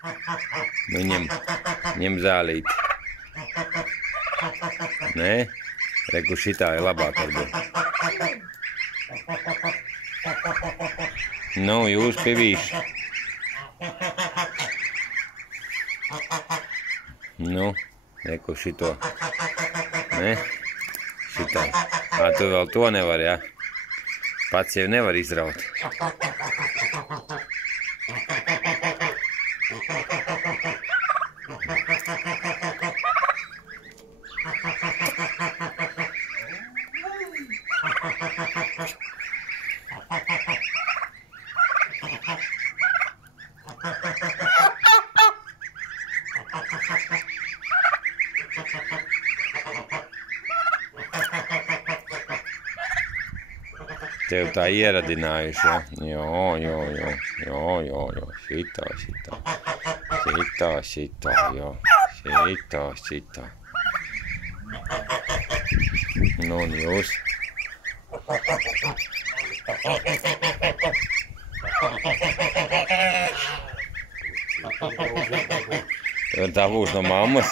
Nu, ņem zālīti. Nē? Reku šitā ir labāk varbūt. Nu, jūs pivīši. Nu, reku šito. Nē? Šitā. Tu vēl to nevar, jā? Pats jau nevar izraut. Tev tā ieradinājuši, ja? Jo. Šitā, jo. Šitā. Nu, un jūs? Tā būs no mammas.